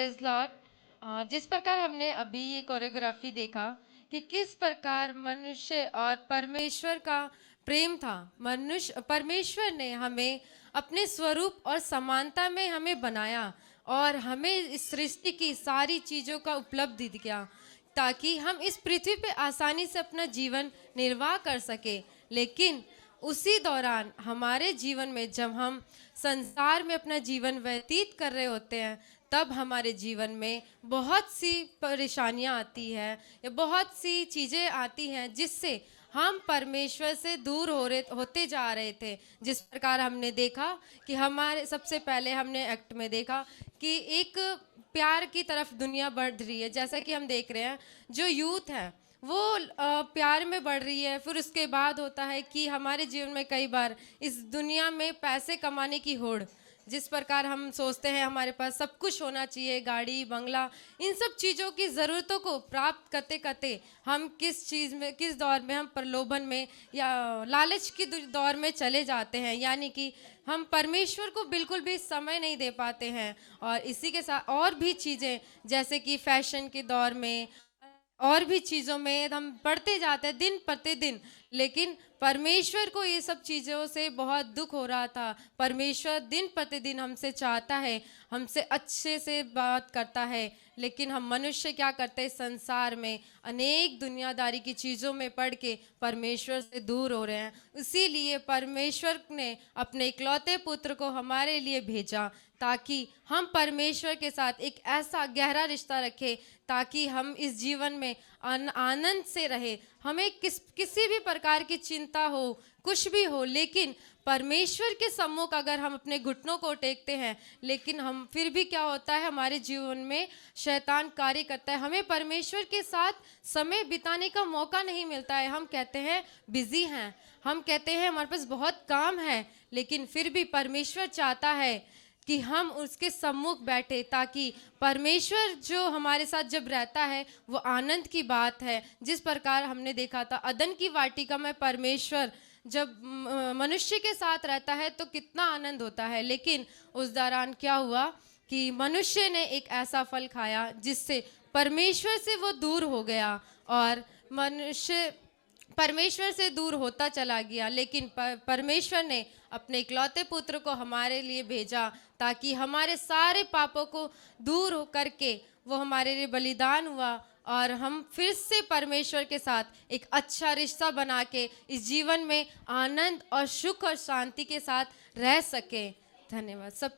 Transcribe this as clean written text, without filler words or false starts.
Praise Lord. जिस प्रकार हमने अभी ये कोरियोग्राफी देखा कि किस प्रकार मनुष्य और परमेश्वर का प्रेम था। मनुष्य परमेश्वर ने हमें अपने स्वरूप और समानता में हमें बनाया और हमें इस सृष्टि की सारी चीज़ों का उपलब्धि दिया ताकि हम इस पृथ्वी पे आसानी से अपना जीवन निर्वाह कर सके। लेकिन उसी दौरान हमारे जीवन में जब हम संसार में अपना जीवन व्यतीत कर रहे होते हैं तब हमारे जीवन में बहुत सी परेशानियां आती है या बहुत सी चीज़ें आती हैं जिससे हम परमेश्वर से दूर होते जा रहे थे। जिस प्रकार हमने देखा कि हमारे सबसे पहले हमने एक्ट में देखा कि एक प्यार की तरफ दुनिया बढ़ रही है। जैसा कि हम देख रहे हैं जो यूथ है वो प्यार में बढ़ रही है। फिर उसके बाद होता है कि हमारे जीवन में कई बार इस दुनिया में पैसे कमाने की होड़, जिस प्रकार हम सोचते हैं हमारे पास सब कुछ होना चाहिए, गाड़ी बंगला, इन सब चीज़ों की ज़रूरतों को प्राप्त करते करते हम किस चीज़ में, किस दौर में हम प्रलोभन में या लालच की दौर में चले जाते हैं। यानी कि हम परमेश्वर को बिल्कुल भी समय नहीं दे पाते हैं। और इसी के साथ और भी चीज़ें जैसे कि फैशन के दौर में और भी चीज़ों में हम बढ़ते जाते हैं दिन प्रतिदिन। लेकिन परमेश्वर को ये सब चीज़ों से बहुत दुख हो रहा था। परमेश्वर दिन प्रतिदिन हमसे चाहता है, हमसे अच्छे से बात करता है, लेकिन हम मनुष्य क्या करते हैं, संसार में अनेक दुनियादारी की चीज़ों में पड़ के परमेश्वर से दूर हो रहे हैं। इसीलिए परमेश्वर ने अपने इकलौते पुत्र को हमारे लिए भेजा ताकि हम परमेश्वर के साथ एक ऐसा गहरा रिश्ता रखें ताकि हम इस जीवन में आनंद से रहे। हमें किसी भी प्रकार की चिंता हो, कुछ भी हो, लेकिन परमेश्वर के सम्मुख अगर हम अपने घुटनों को टेकते हैं, लेकिन हम फिर भी क्या होता है, हमारे जीवन में शैतान कार्य करता है। हमें परमेश्वर के साथ समय बिताने का मौका नहीं मिलता है। हम कहते हैं बिजी हैं, हम कहते हैं हमारे पास बहुत काम है, लेकिन फिर भी परमेश्वर चाहता है कि हम उसके सम्मुख बैठे ताकि परमेश्वर जो हमारे साथ जब रहता है वो आनंद की बात है। जिस प्रकार हमने देखा था अदन की वाटिका में परमेश्वर जब मनुष्य के साथ रहता है तो कितना आनंद होता है। लेकिन उस दौरान क्या हुआ कि मनुष्य ने एक ऐसा फल खाया जिससे परमेश्वर से वो दूर हो गया और मनुष्य परमेश्वर से दूर होता चला गया। लेकिन परमेश्वर ने अपने इकलौते पुत्र को हमारे लिए भेजा ताकि हमारे सारे पापों को दूर हो करके वो हमारे लिए बलिदान हुआ और हम फिर से परमेश्वर के साथ एक अच्छा रिश्ता बना के इस जीवन में आनंद और सुख और शांति के साथ रह सके। धन्यवाद सब।